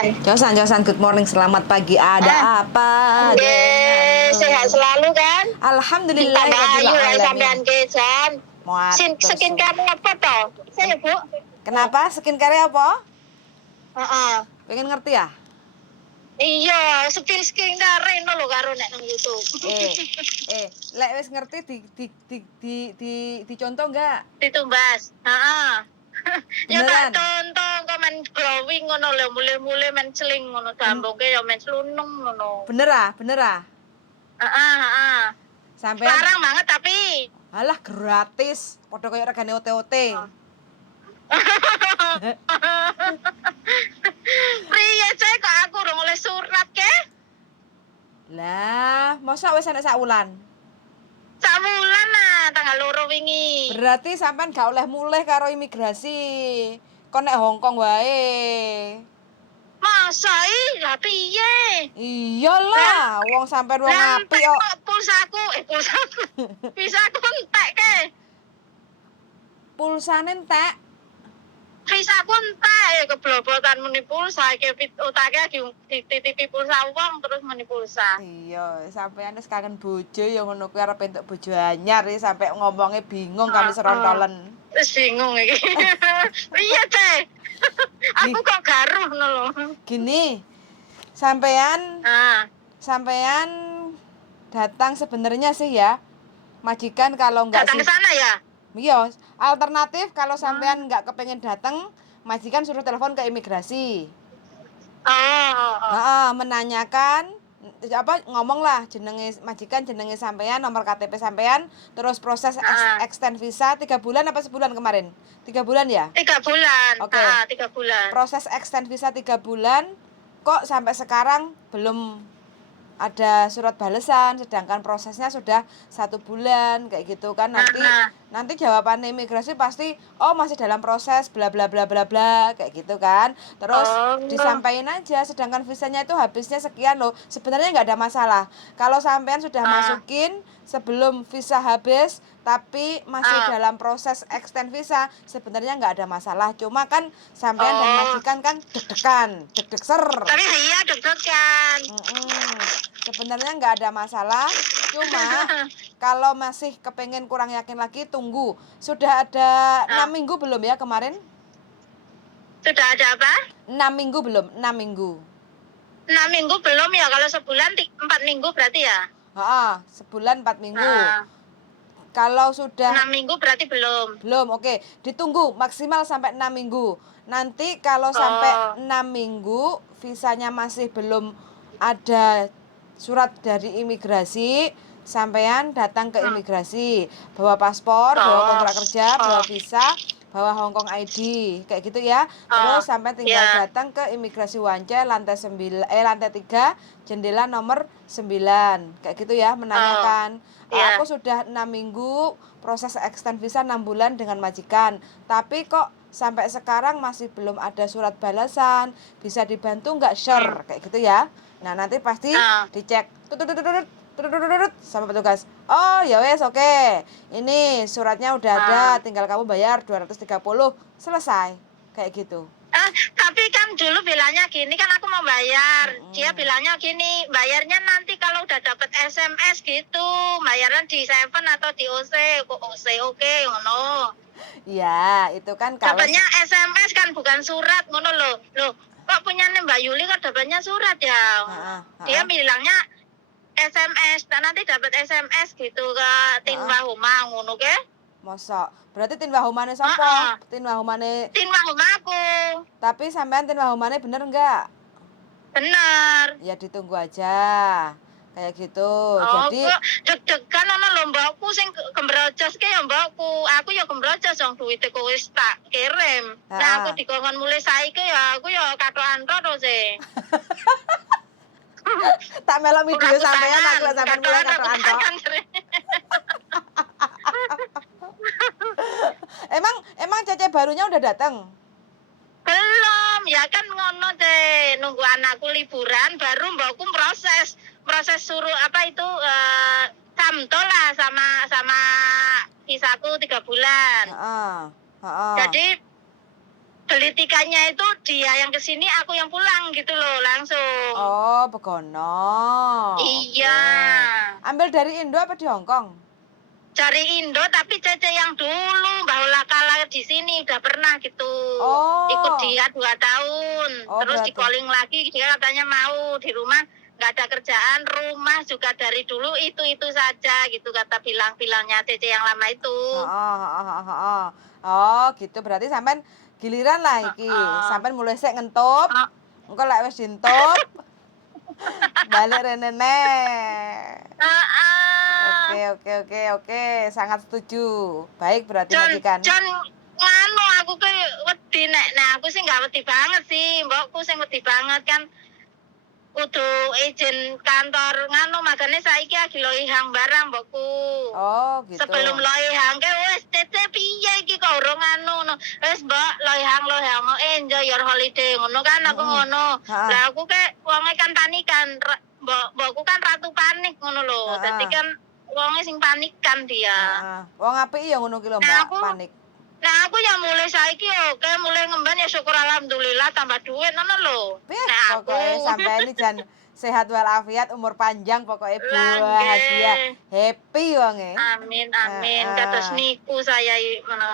Josan, good morning, selamat pagi. Ah, Ada apa sehat denganmu? selalu kan? Tambah Alhamdulillahirabbil ayu lah alamin. sampean ke Jan. Matur Skincare suwun. apa toh? Saya Bu. Kenapa skincare apa? Heeh. Pengen ngerti ya? Iya, skincare ini lho karo nek nang YouTube. Eh, lek wis ngerti dicontoh enggak? Ditumbas. Heeh. Ya tak Beneran? tonton kok men glowing ngono lho, mulai-mulai men celing ngono damboke ya men slunung ngono. Bener ah, bener ah. Heeh, heeh. Sampean Larang banget tapi. alah gratis, padha kaya regane ote-ote. Priye cek kok aku urung oleh surat ke? Lah, masa wis enek sak wulan? Sabulan tanggal loro wingi. Berarti sampean gak oleh mulih karo imigrasi. Kon nek Hongkong wae. Masa lah piye? Iyalah, wong sampean wong Lah apik entek kok. kok pulsaku, visaku entek ke. Pulsane entek. Visaku entek keblobotan muni pulsa iki utake dititipi pulsa wong terus muni pulsa. Iya, sampean wis kangen bojo ya ngono kuwi arep entuk bojo anyar ya sampe ngomongnya bingung kami serontolen. Wis bingung iki. Iya, Teh. Aku kok garuh ngono lho. Gini, sampean sampean datang sebenarnya sih ya. Majikan kalau enggak Datang ke sana ya? iya, alternatif kalau sampean nggak kepengen datang, majikan suruh telepon ke imigrasi. Menanyakan apa ngomonglah jenenge majikan, jenenge sampean, nomor KTP sampean, terus proses extend visa 3 bulan apa sebulan kemarin? 3 bulan ya? 3 bulan. Oke. 3 bulan. Proses extend visa 3 bulan kok sampai sekarang belum ada surat balasan, sedangkan prosesnya sudah 1 bulan kayak gitu kan. Nanti jawaban imigrasi pasti oh masih dalam proses bla bla bla bla bla kayak gitu kan. Terus disampaikan aja, sedangkan visanya itu habisnya sekian loh, sebenarnya nggak ada masalah kalau sampean sudah masukin sebelum visa habis tapi masih dalam proses extend visa, sebenarnya nggak ada masalah. Cuma kan sampean dan majikan kan deg-degan, deg-deg ser. Tapi iya deg-degan. Sebenarnya nggak ada masalah, cuma kalau masih kepengen kurang yakin lagi tunggu. Sudah ada 6 minggu belum ya kemarin? Sudah ada apa? 6 minggu belum? 6 minggu. 6 minggu belum ya, kalau sebulan 4 minggu berarti ya? Sebulan 4 minggu. Kalau sudah 6 minggu berarti belum. Belum, oke. Ditunggu maksimal sampai 6 minggu. Nanti kalau sampai 6 minggu visanya masih belum ada surat dari imigrasi, sampean datang ke imigrasi, bawa paspor, bawa kontrak kerja, bawa visa, bawa Hongkong ID, kayak gitu ya. Terus sampai tinggal datang ke imigrasi Wance lantai 3, jendela nomor 9. Kayak gitu ya, menanyakan. Aku sudah 6 minggu proses extend visa 6 bulan dengan majikan, tapi kok sampai sekarang masih belum ada surat balasan, bisa dibantu nggak share kayak gitu ya. Nah nanti pasti dicek sama petugas. Oh ya wes oke. Ini suratnya udah ada, tinggal kamu bayar 230, selesai kayak gitu. Tapi kan dulu bilangnya gini, kan aku mau bayar. Dia bilangnya gini, bayarnya nanti kalau udah dapat SMS gitu, bayarnya di Seven atau di OC, OC oke, ngono. Iya, itu kan kalau dapatnya SMS kan bukan surat, ngono loh. Loh, kok punya Mbak Yuli kok dapatnya surat ya? Dia bilangnya SMS, dan nanti dapat SMS gitu ke Tin Wahuma, ngono ke? Mosok. Berarti Tin Wahumane sapa? Tin Wahumane aku. Tapi sampean Tin Wahumane bener enggak? Bener. Ya ditunggu aja. Kayak gitu. Jadi kok deg-degan ana lho mbakku sing kembrojos ke ya mbakku. Aku ya kembrojos wong duwite kok wis tak kirim. Nah aku dikongkon mulai saiki ya aku ya katokan to sih. Tak melok video sampean aku sampean mulai katokan to. Emang Cece barunya udah datang? Belum, ya kan ngono deh, nunggu anakku liburan baru mbakku proses suruh apa itu samto lah sama visaku 3 bulan. Jadi beli tiketnya itu dia yang kesini, aku yang pulang gitu loh langsung. Oh, begono. Iya. Oke. Ambil dari Indo apa di Hong Kong? Dari Indo tapi Cece yang dulu bahwa kala di sini udah pernah gitu. Ikut Oh. dia 2 tahun. Oh, Terus di berarti. calling lagi dia katanya mau di rumah nggak ada kerjaan, rumah juga dari dulu itu saja gitu kata bilangnya Cece yang lama itu. Oh, gitu berarti sampean giliran lah iki. Sampean mulai sik ngentup. Engko lek wis dintup balik rene neh. Oke, sangat setuju. Baik berarti majikan. Jan nganu aku ke wedi nek aku sih nggak wedi banget sih, mbokku sing wedi banget kan kudu izin kantor nganu makanya saiki lagi loihang barang mbokku. Oh, gitu. Sebelum loihang ke wis Cece piye iki kok urung nganu no. Wis mbok loihang enjoy your holiday ngono kan aku ngono. Lah aku ke wonge kan panikan mbokku kan ratu panik ngono lho. Dadi kan wonge sing panikan dia. Wong apik ya ngono ki lho Mbak, panik. Nah aku ya mulai saiki oke mulai ngemban ya syukur alhamdulillah tambah duit ngono lho. Nah, pokoknya sampai ini jan sehat walafiat, umur panjang pokoknya bahagia, happy wonge. Amin. Kados niku saya ngono.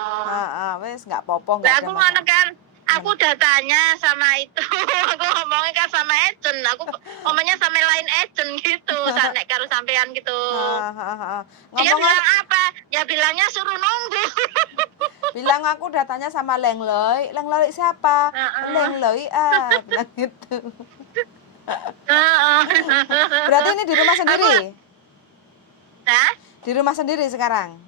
Wis enggak apa-apa enggak ada masalah. Aku ngono kan aku udah tanya sama itu, aku ngomongnya kan sama agent, aku ngomongnya sama lain agent gitu, nek karo sampean gitu. Dia bilang apa? Ya bilangnya suruh nunggu. Bilang aku udah tanya sama Lengloi siapa? Lengloi bilang gitu. Berarti ini di rumah sendiri? Hah? Di rumah sendiri sekarang?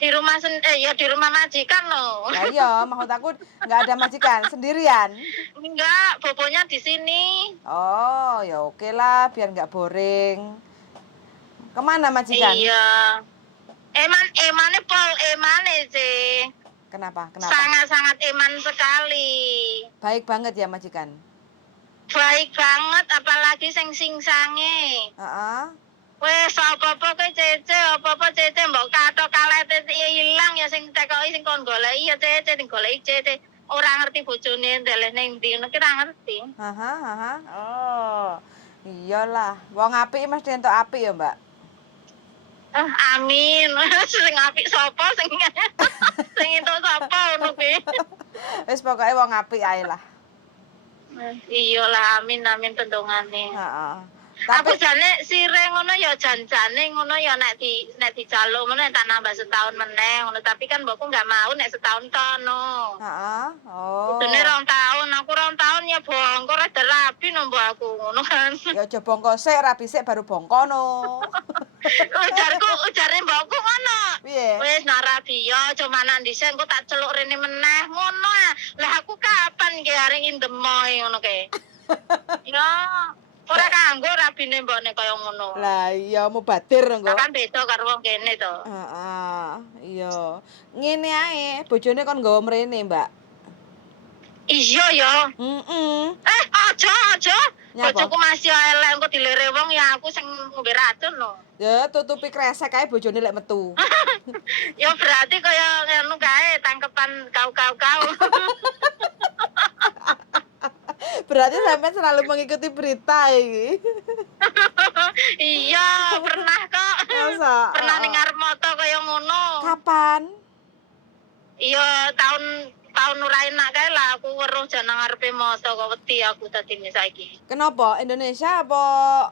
Di rumah ya di rumah majikan loh. Ya iya, maksud aku nggak ada majikan, sendirian? Enggak, bobonya di sini. Oh, ya oke lah, biar nggak boring. Kemana majikan? Iya. Emane sih. Kenapa? Sangat-sangat eman sekali. Baik banget ya majikan? Baik banget, apalagi sing singsange. Wes apa-apa ke Cece mbok kathok kalete ilang ya sing tekoki sing kon goleki ya Cece sing goleki Cece. Ora ngerti bojone ndeleh ning ndi, nek ora ngerti. Oh. Iyalah, wong apik mesti entuk apik ya, Mbak. Amin. Sing apik sapa sing entuk sapa ngono kuwi. Wis pokoke wong apik ae lah. Iyalah, amin pendongane. Tapi aku jane sire ngono ya janjane ngono ya nek dijaluk ngono tak nambah setahun meneh ngono tapi kan mbokku enggak mau nek setahun tono. Oh. Dene 2 tahun, aku 2 tahun ya bongko rada rapi no mbok aku ngono kan. Ya aja bongko sik, rapi sik baru bongkono. Ujare mbokku ngono. Piye? Wis nak rabi ya cuma nang dhisik engko tak celuk rene meneh ngono ah. Lah aku kapan ki areng indemoy ngono ke. Ya ora kanggo rabine mbokne kaya ngono. Lah iya mubadir engko. Kan beda karo wong kene to. Iya. Ngene ae, bojone kon nggawa mrene, Mbak. Iya ya. Aja. Bojoku masih elek engko dilere wong ya aku sing ngombe racun lho. Ya tutupi kresek ae bojone lek metu. Ya berarti kaya ngono kae tangkepan kau. Berarti sampean selalu mengikuti berita iki. Iya, pernah kok. Masa? Pernah dengar moto kaya ngono. Kapan? Iya, tahun ora enak kae lah aku weruh jana ngarepe moto kok wedi aku dadine saiki. Kenapa? Indonesia apa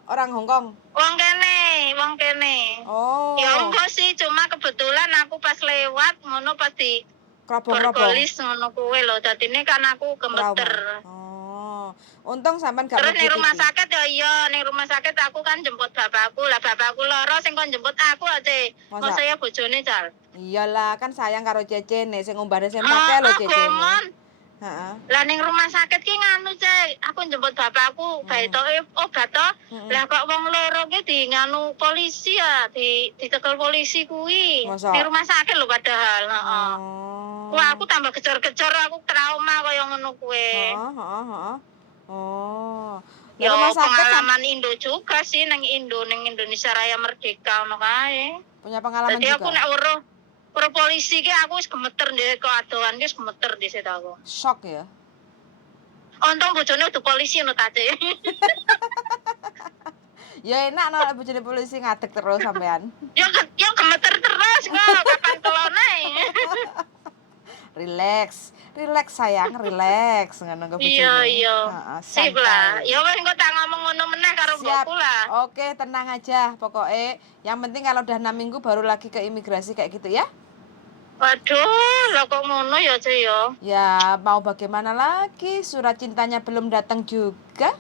orang Hong Kong? Wong kene. Oh. Ya enggak sih, cuma kebetulan aku pas lewat ngono pas di berpolis ngono kuwe lho. Dadine kan aku gemeter. Untung sampean gak terus ning rumah sakit ya iya, ning rumah sakit aku kan jemput bapakku. Lah bapakku lara sing kon jemput aku aja. Kok saya bojone Cal. Iyalah, kan sayang karo Cecene sing ngombane sempake lho Cecene. Lah ning rumah sakit ki nganu Cek, aku jemput bapakku baitoke obat to. Lah kok wong loro ki di nganu polisi ya, dicekel polisi kuwi. Ning rumah sakit lho padahal, Wah, aku tambah kejar-kejar, aku trauma kaya ngono kuwi. Ya rumah sakit pengalaman Indo juga sih ning Indonesia Raya Merdeka ngono kae. Punya pengalaman jadi juga. Jadi aku nek weruh pro polisi ki aku wis gemeter ndek kok adoan ki wis gemeter dhisik aku. Shock ya. Untung bojone udah polisi ngono ta, Cek. Ya enak nek bojone polisi ngadeg terus sampean. Yo gemeter terus kok kapan kelone. Relax sayang, relax ngono kok bojone. Iya. Heeh, Sip lah. Ya wis engko tak ngomong ngono meneh karo mbokku lah. Oke, tenang aja pokoknya. Yang penting kalau udah 6 minggu baru lagi ke imigrasi kayak gitu ya. Waduh, lah kok ngono ya, Cek ya. Ya, mau bagaimana lagi? Surat cintanya belum datang juga.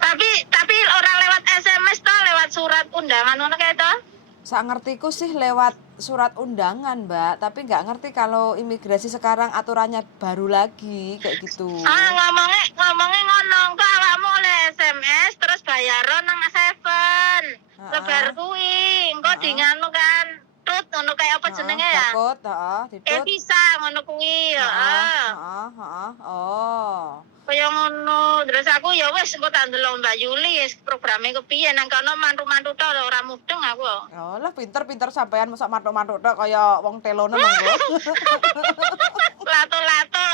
Tapi orang lewat SMS toh, lewat surat undangan ngono kae toh. Sak ngertiku sih lewat surat undangan, Mbak. Tapi nggak ngerti kalau imigrasi sekarang aturannya baru lagi kayak gitu. Ngomongnya ngono, kok awakmu oleh SMS terus bayaran nang Seven. Lebar kuwi, engko di nganu kan. Tut ngono kayak apa jenenge ya? Takut, ditut. Bisa ngono kuwi, heeh. Oh. Kaya ngono. Terus aku ya wis engko tak ndelok Mbak Yuli wis programe kepiye nang kono mantu-mantu tok ora mudeng aku. Oh lah pinter sampean mosok matuk-matuk tok kaya wong telonen monggo. Lato-lato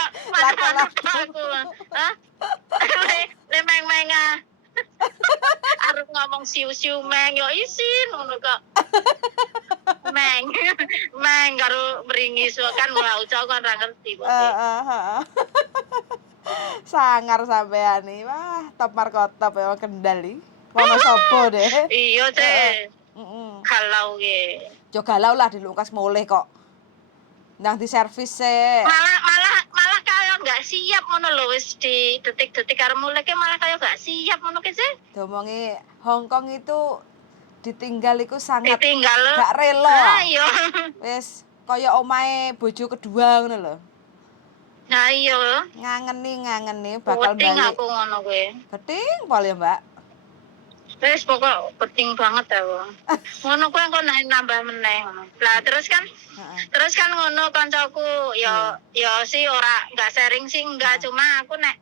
aku. Hah? Lemeng-menga. Arep ngomong siu-siu meng yo isin ngono kok. Meng karo meringis kan ora ucap kan ora ngerti kok. Sangar sampean nih. Wah, top markotop ya Kendal iki. Wonosobo deh. Iya, Cek. Galau ge. Yo galau lah di Lukas mulih kok. Nang di servis se. Malah kaya enggak siap ngono lho wis di detik-detik karo mulih ke malah kaya enggak siap ngono ke sih. Domongi Hong Kong itu ditinggal iku sangat ditinggal gak rela. Iya. Wis kaya omahe bojo kedua ngono lho. Nah iya. Ngangeni bakal balik. balik. Aku ngono kuwi. Beting pol ya, Mbak. Wis pokok penting banget aku. Ngono kuwi engko nambah meneh. Lah terus kan ngono kancaku ya sih ora enggak sharing sih enggak cuma aku nek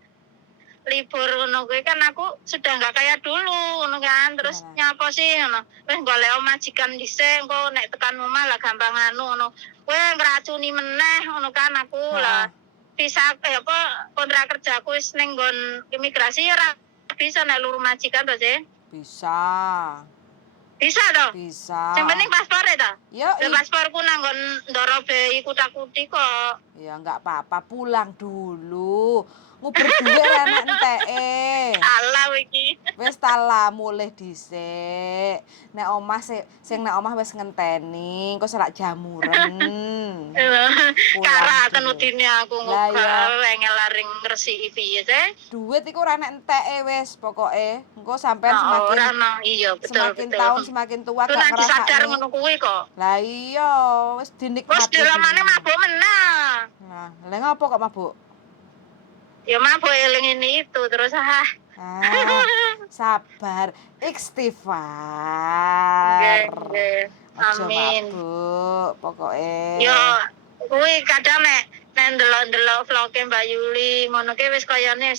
libur ngono kuwi kan aku sudah enggak kayak dulu ngono kan. Terus nyapa sih ngono. Wis golek majikan dhisik engko nek tekan omah lah gampang anu ngono. Kowe ngracuni meneh ngono kan aku lah. Bisa kontrak kerjaku wis ning nggon imigrasi ora bisa nek luru majikan to sih. Bisa toh? Bisa. Sing penting paspore toh? Yo. Pasporku nang nggon Ndoro Bei Kuta-Kuti kok. Ya enggak apa-apa, pulang dulu. Nguber dhuwit ra enak enteke. Salah iki. Wis tala mulih dhisik. Nek omah sing nek omah wis ngenteni, engko selak jamuren. Karaken udine aku ngobal engel laring ngresiki piye teh. Duit iku ora enak enteke wis pokoke. Engko sampean semakin tahun semakin tua gak ngrasakne. Nek sadar ngono kuwi kok. Lah iya, wis dinikmati. Wis delamane mabuk menah. Nah, lha ngopo kok mabuk? Ya mabuk eling ini itu terus sabar, istighfar. Amin. Mabuk pokoke. Yo kuwi kadang nek ndelok-ndelok vloge Mbak Yuli ngono ki wis kayane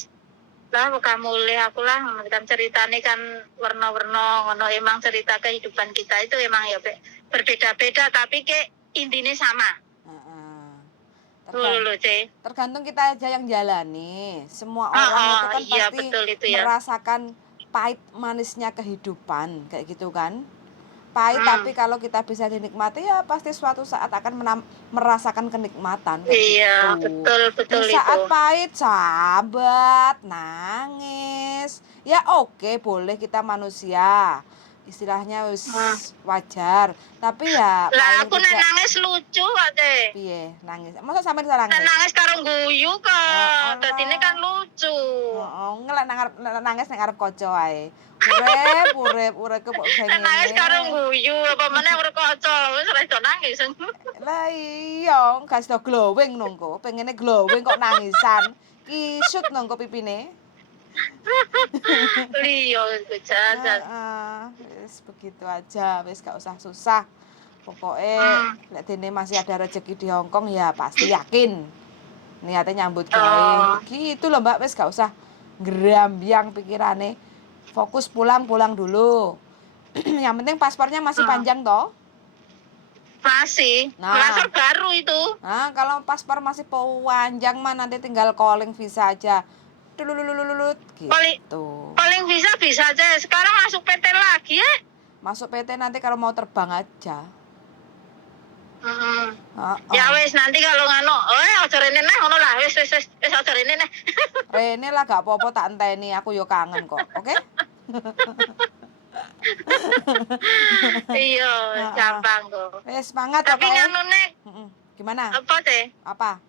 lah mulih aku lah kan ceritane kan warna-warna ngono emang cerita kehidupan kita itu emang ya berbeda-beda tapi ke intinya sama. Tergantung kita aja yang jalani. Semua orang itu kan pasti merasakan pahit manisnya kehidupan kayak gitu kan. Pahit tapi kalau kita bisa dinikmati ya pasti suatu saat akan merasakan kenikmatan kayak iya, gitu. betul di saat pahit sahabat, nangis. Ya oke, boleh kita manusia. Istilahnya wis wajar, tapi ya lah aku nek nangis lucu kok teh. Piye nangis? Masa sampean nangis? Nangis karo guyu kok. Dadine kan lucu. Ngelak nangis nek arep kaca ae. Urip kok pengen. Nangis karo guyu apa meneh urip kaca wis ora iso nangis. Lah iya, gak iso glowing nongko. Pengene glowing kok nangisan. Kisut nongko pipine. Liyo jajan. Wis begitu aja, wis gak usah susah. Pokoknya lek dene masih ada rezeki di Hong Kong ya pasti yakin niatnya nyambut gawe. Gitu loh Mbak, wis gak usah ngrambyang pikirane. Fokus pulang dulu. Yang penting paspornya masih panjang toh? Masih. Nah. Paspor baru itu. Nah, kalau paspor masih panjang mah nanti tinggal calling visa aja. Dulululululut gitu. Calling visa bisa aja. Sekarang masuk PT lagi ya. Masuk PT nanti kalau mau terbang aja. Ya wes nanti kalau nganu, ojo rene neh ngono lah, wes ojo rene neh. Rene lah gak apa-apa tak enteni, aku yo kangen kok. Oke? Iya, gampang kok. Semangat tapi pokoknya. nganu nek Gimana? apa teh? Apa?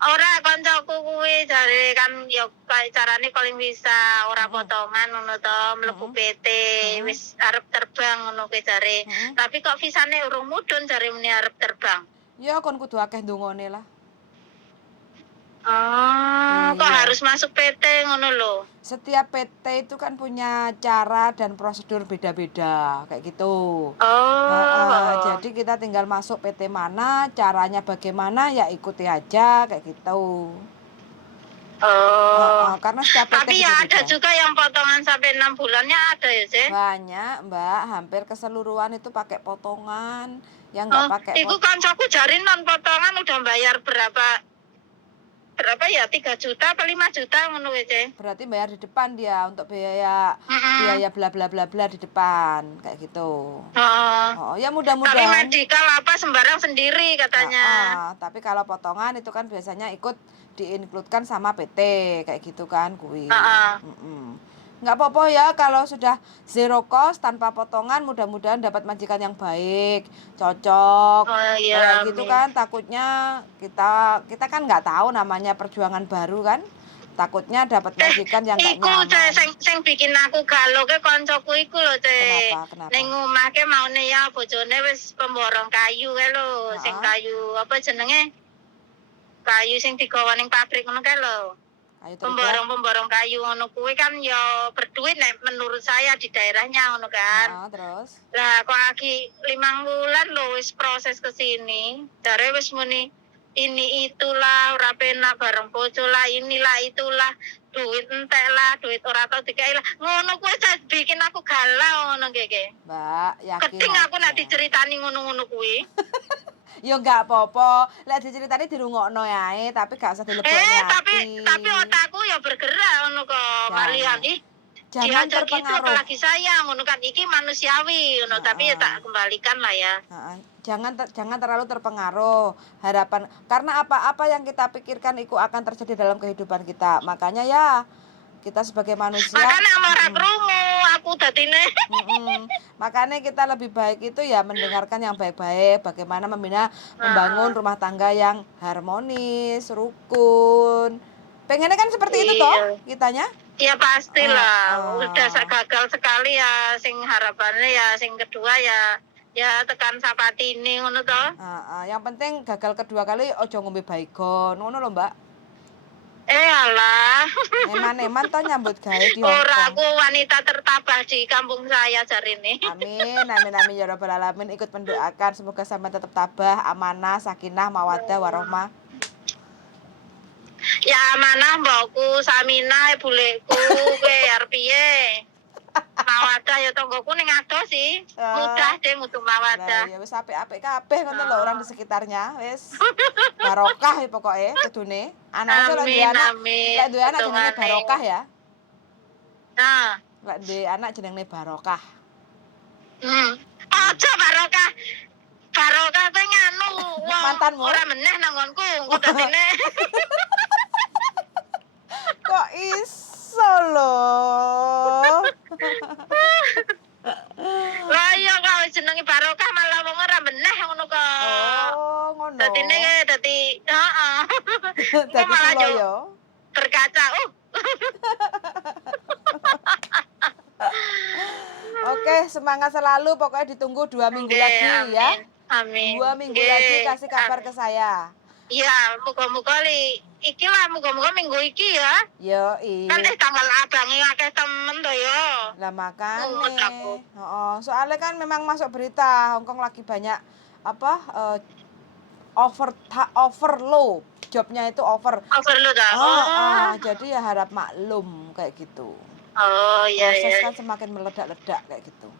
Ora kancaku kuwi jare kan ya carane calling visa ora potongan ngono to, mlebu PT wis arep terbang ngono kuwi jare. Tapi kok visane urung mudhun jare muni arep terbang. Ya kon kudu akeh ndongone lah. Kok harus masuk PT ngono lho. Setiap PT itu kan punya cara dan prosedur beda-beda kayak gitu. Jadi kita tinggal masuk PT mana, caranya bagaimana ya ikuti aja kayak gitu. Karena setiap PT tapi ya ada juga yang potongan sampai 6 bulannya ada ya sih. Banyak Mbak, hampir keseluruhan itu pakai potongan. Yang nggak pakai itu kancaku jari non potongan udah bayar berapa ya 3 juta apa 5 juta ngono wece. Berarti bayar di depan dia untuk biaya bla bla bla bla di depan kayak gitu. Ya mudah-mudahan. Tapi medical apa sembarang sendiri katanya. Tapi kalau potongan itu kan biasanya ikut diincludekan sama PT kayak gitu kan kuwi. Nggak apa-apa ya kalau sudah zero cost tanpa potongan, mudah-mudahan dapat majikan yang baik, cocok. Kayak gitu kan, takutnya kita kan nggak tahu namanya perjuangan baru kan, takutnya dapat majikan yang nggak nyaman. Iku sing bikin aku galau ke koncoku iku lho Cek. Kenapa? Ning omah ke maune ya bojone wis pemborong kayu kae lho, sing kayu apa jenenge? Kayu sing digawa ning pabrik ngono kae lho. Pemborong kayu ngono kuwi kan ya berduit nek menurut saya di daerahnya ngono kan. Terus. Lah kok lagi 5 bulan lho wis proses ke sini. Jare wis muni ini itulah ora penak bareng bojo lah inilah itulah duit entek lah duit ora tau dikai lah ngono kuwi bikin aku galau ngono keke. Mbak, yakin. Keting aku nek diceritani ngono-ngono kuwi. Ya enggak apa-apa, lek diceritani dirungokno ae, tapi gak usah dilebokne tapi otakku ya bergerak ngono kok. Malihan jangan terpengaruh. Gitu, apalagi saya ngono kan iki manusiawi ngono, tapi ya tak kembalikan lah ya. Jangan terlalu terpengaruh harapan karena apa yang kita pikirkan itu akan terjadi dalam kehidupan kita. Makanya ya kita sebagai manusia makanya ora krungu aku dadine. Makanya kita lebih baik itu ya mendengarkan yang baik-baik, bagaimana membangun rumah tangga yang harmonis, rukun. Pengennya kan seperti itu toh kitanya? Ya pastilah. Udah gagal sekali ya sing harapannya ya sing kedua ya tekan sapatine ngono toh. Yang penting gagal kedua kali ojo ngombe baygon ngono lho Mbak. Alah. Eman-eman toh nyambut gawe di Hongkong. Ora aku wanita tertabah di kampung saya jarine. Amin ya rabbal alamin. Ikut mendoakan semoga sampean tetap tabah, amanah, sakinah, mawaddah, warahmah. Ya amanah mbokku, saminah buleku, kowe arep piye? Mawadah ya tonggoku ning ado sih. Mudah deh untuk mawadah. Ya wis apik-apik kabeh ngono lho orang di sekitarnya, wis. Barokah pokoke kudune. Anake lek duwe anak jenenge barokah ya. Lek duwe anak jenenge barokah. Aja barokah. Barokah kuwi nganu mantanmu ora meneh nang nggonku, ngudene. Kok iso lho? Lah iya kalau jenenge barokah malah wong ora meneh ngono kok. Ngono. Dadi heeh. Dadi loyo. Berkaca. Oke, semangat selalu pokoknya ditunggu 2 minggu lagi ya. Amin. 2 minggu lagi kasih kabar ke saya. Iya, muga-muga muga-muga minggu iki ya. Yoi. Kan tanggal abange akeh temen to ya. Lah makane. Soalnya kan memang masuk berita Hongkong lagi banyak overload. Jobnya itu overload. Jadi ya harap maklum kayak gitu. Iya. Proses kan semakin meledak-ledak kayak gitu.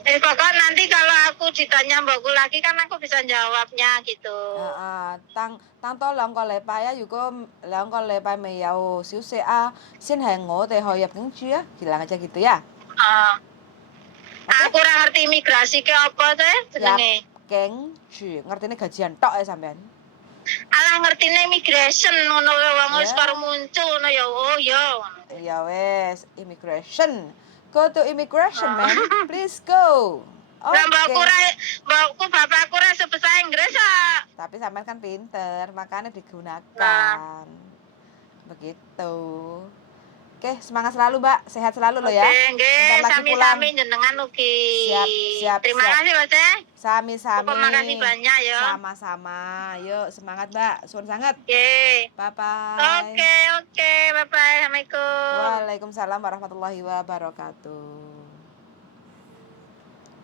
Pokoknya nanti kalau aku ditanya mbakku lagi kan aku bisa jawabnya gitu. Tang tang tolong ko lễ拜啊，如果2個禮拜未有消息啊，先係我哋可以入境處啊，bilang aja gitu ya. Aku kurang ngerti imigrasi ke apa teh jenenge. Keng Ju, ngertine gajian tok ya sampean. Alah ngertine immigration ngono wong wis karo muncul ngono ya. Oh ya. Ya wes, immigration. Go to immigration, man. Please go. Lah mbakku bapakku ra bahasa Inggris ah. Tapi sampean kan pinter, makanya digunakan. Begitu. Oke, semangat selalu, Mbak. Sehat selalu loh ya. Oke, nggih, sami-sami jenengan ugi. Siap. Terima kasih, Mas. Sami-sami. Terima kasih banyak ya. Sama-sama. Yuk, semangat, Mbak. Suwun sangat. Oke. Bye-bye. Oke. Bye-bye. Assalamualaikum. Waalaikumsalam warahmatullahi wabarakatuh.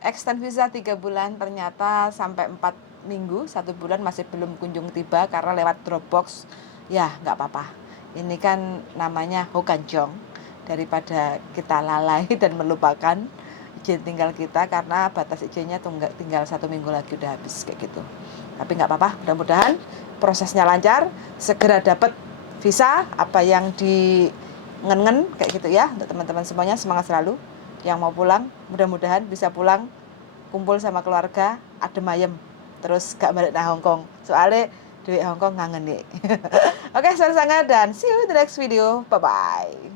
Extend visa 3 bulan ternyata sampai 4 minggu, 1 bulan masih belum kunjung tiba karena lewat Dropbox. Ya, nggak apa-apa. Ini kan namanya hokanjong, daripada kita lalai dan melupakan izin tinggal kita karena batas izinnya tinggal 1 minggu lagi udah habis kayak gitu. Tapi nggak apa-apa, mudah-mudahan prosesnya lancar, segera dapat visa apa yang ngen kayak gitu ya. Untuk teman-teman semuanya semangat selalu. Yang mau pulang mudah-mudahan bisa pulang kumpul sama keluarga adem ayem, terus gak balik nang Hongkong soalnya duit Hongkong ngangen nih. Oke, sangat dan see you in the next video. Bye bye.